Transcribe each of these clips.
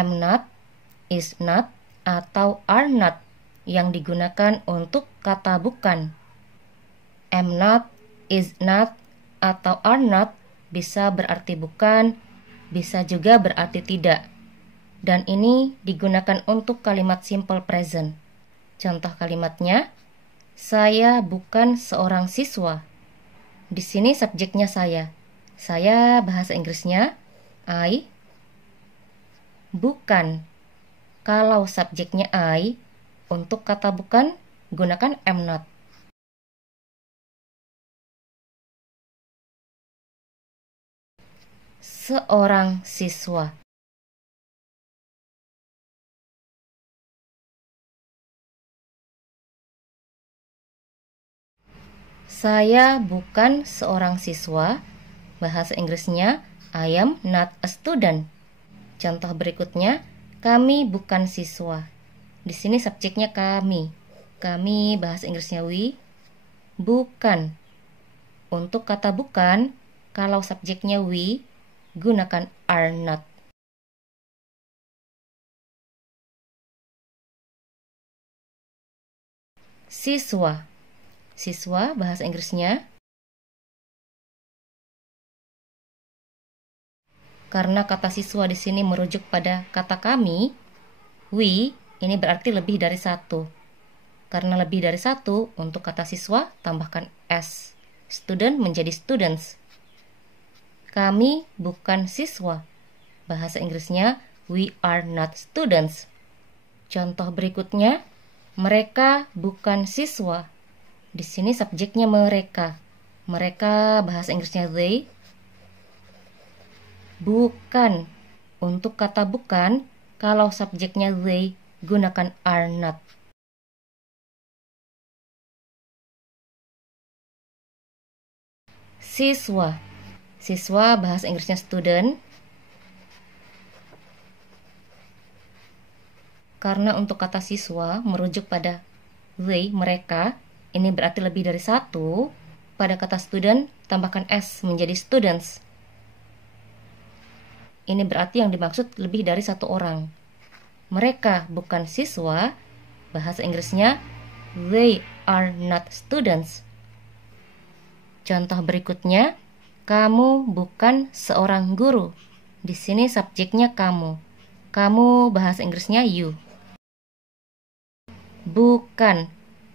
am not, is not, atau are not yang digunakan untuk kata bukan. Am not, is not, atau are not bisa berarti bukan, bisa juga berarti tidak. Dan ini digunakan untuk kalimat simple present. Contoh kalimatnya, saya bukan seorang siswa. Di sini subjeknya saya. Saya bahasa Inggrisnya I. Bukan. Kalau subjeknya I, untuk kata bukan gunakan am not. Seorang siswa. Saya bukan seorang siswa. Bahasa Inggrisnya I am not a student. Contoh berikutnya, kami bukan siswa. Di sini subjeknya kami. Kami bahasa Inggrisnya we. Bukan. Untuk kata bukan, kalau subjeknya we, gunakan are not. Siswa. Siswa bahasa Inggrisnya. Karena kata siswa di sini merujuk pada kata kami, we ini berarti lebih dari satu. Karena lebih dari satu, untuk kata siswa tambahkan s. Student menjadi students. Kami bukan siswa. Bahasa Inggrisnya we are not students. Contoh berikutnya, mereka bukan siswa. Di sini subjeknya mereka. Mereka bahasa Inggrisnya they. Bukan. Untuk kata bukan, kalau subjeknya they, gunakan are not. Siswa. Siswa bahasa Inggrisnya student. Karena untuk kata siswa merujuk pada they, mereka, ini berarti lebih dari satu. Pada kata student, tambahkan s menjadi students. Ini berarti yang dimaksud lebih dari satu orang. Mereka bukan siswa. Bahasa Inggrisnya they are not students. Contoh berikutnya, kamu bukan seorang guru. Di sini subjeknya kamu. Kamu bahasa Inggrisnya you. Bukan.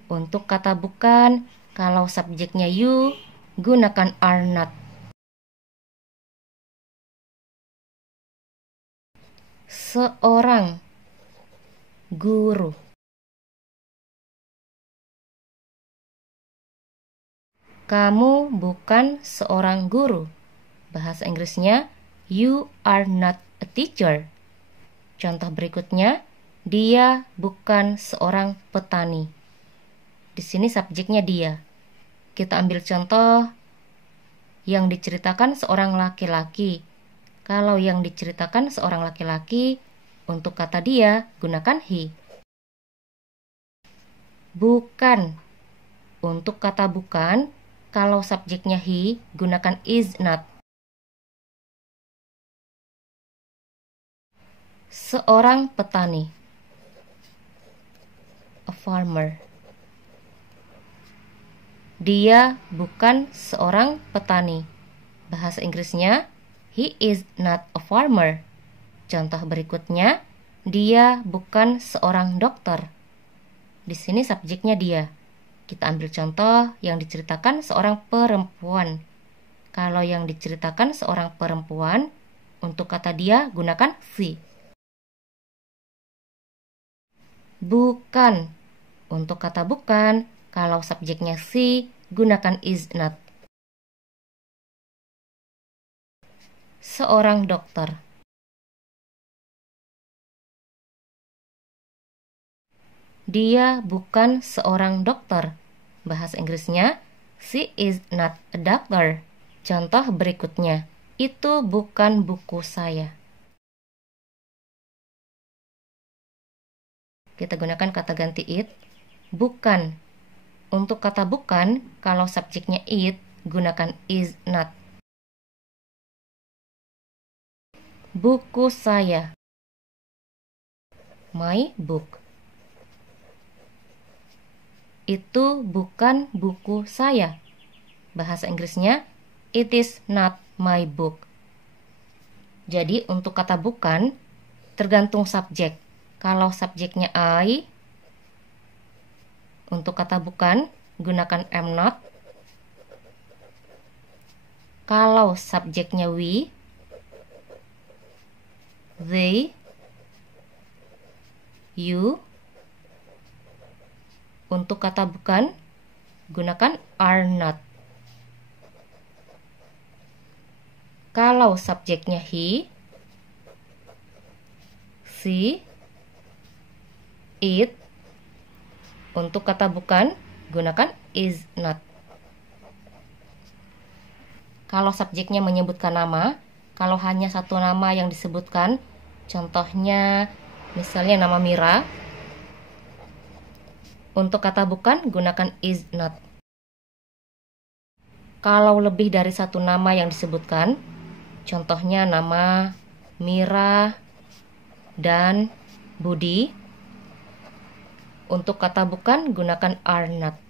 Untuk kata bukan, kalau subjeknya you, gunakan are not. Seorang guru. Kamu bukan seorang guru. Bahasa Inggrisnya you are not a teacher. Contoh berikutnya, dia bukan seorang petani. Di sini subjeknya dia. Kita ambil contoh yang diceritakan seorang laki-laki. Kalau yang diceritakan seorang laki-laki, untuk kata dia, gunakan he. Bukan. Untuk kata bukan, kalau subjeknya he, gunakan is not. Seorang petani. A farmer. Dia bukan seorang petani. Bahasa Inggrisnya, he is not a farmer. Contoh berikutnya, dia bukan seorang dokter. Di sini subjeknya dia. Kita ambil contoh yang diceritakan seorang perempuan. Kalau yang diceritakan seorang perempuan, untuk kata dia gunakan she. Bukan. Untuk kata bukan, kalau subjeknya she, gunakan is not. Seorang dokter. Dia bukan seorang dokter. Bahasa Inggrisnya, she is not a doctor. Contoh berikutnya, itu bukan buku saya. Kita gunakan kata ganti it. Bukan. Untuk kata bukan, kalau subjeknya it, gunakan is not. Buku saya. my book. Itu bukan buku saya. Bahasa Inggrisnya, it is not my book. Jadi untuk kata bukan, tergantung subjek. Kalau subjeknya I, untuk kata bukan, gunakan am not. Kalau subjeknya we, they, you. Untuk kata bukan, gunakan are not. Kalau subjeknya he, she, it. Untuk kata bukan, gunakan is not. Kalau subjeknya menyebutkan nama, kalau hanya satu nama yang disebutkan, contohnya misalnya nama Mira, untuk kata bukan gunakan is not. Kalau lebih dari satu nama yang disebutkan, contohnya nama Mira dan Budi, untuk kata bukan gunakan are not.